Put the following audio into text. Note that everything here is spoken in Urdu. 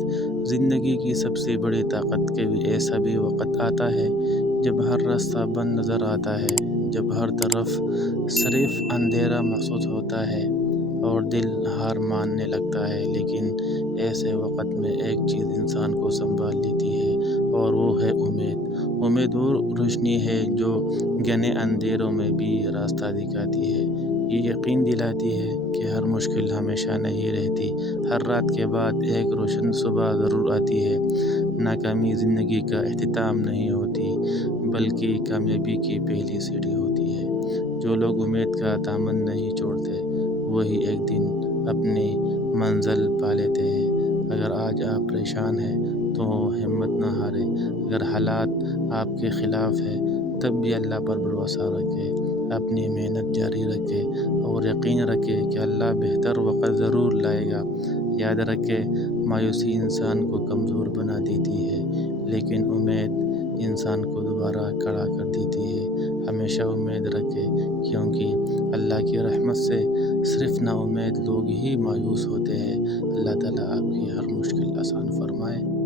امید زندگی کی سب سے بڑی طاقت کے ایسا بھی وقت آتا ہے جب ہر راستہ بند نظر آتا ہے، جب ہر طرف صرف اندھیرا محسوس ہوتا ہے اور دل ہار ماننے لگتا ہے، لیکن ایسے وقت میں ایک چیز انسان کو سنبھال لیتی ہے اور وہ ہے امید۔ امید وہ روشنی ہے جو گھنے اندھیروں میں بھی راستہ دکھاتی ہے، یہ یقین دلاتی ہے کہ ہر مشکل ہمیشہ نہیں رہتی، ہر رات کے بعد ایک روشن صبح ضرور آتی ہے۔ ناکامی زندگی کا اختتام نہیں ہوتی، بلکہ کامیابی کی پہلی سیڑھی ہوتی ہے۔ جو لوگ امید کا دامن نہیں چھوڑتے وہی ایک دن اپنی منزل پا لیتے ہیں۔ اگر آج آپ پریشان ہیں تو ہمت نہ ہاریں، اگر حالات آپ کے خلاف ہیں تب بھی اللہ پر بھروسہ رکھیں، اپنی محنت جاری رکھیں اور یقین رکھیں کہ اللہ بہتر وقت ضرور لائے گا۔ یاد رکھیں، مایوسی انسان کو کمزور بنا دیتی ہے، لیکن امید انسان کو دوبارہ کھڑا کر دیتی ہے۔ ہمیشہ امید رکھیں، کیونکہ اللہ کی رحمت سے صرف نا امید لوگ ہی مایوس ہوتے ہیں۔ اللہ تعالیٰ آپ کی ہر مشکل آسان فرمائے۔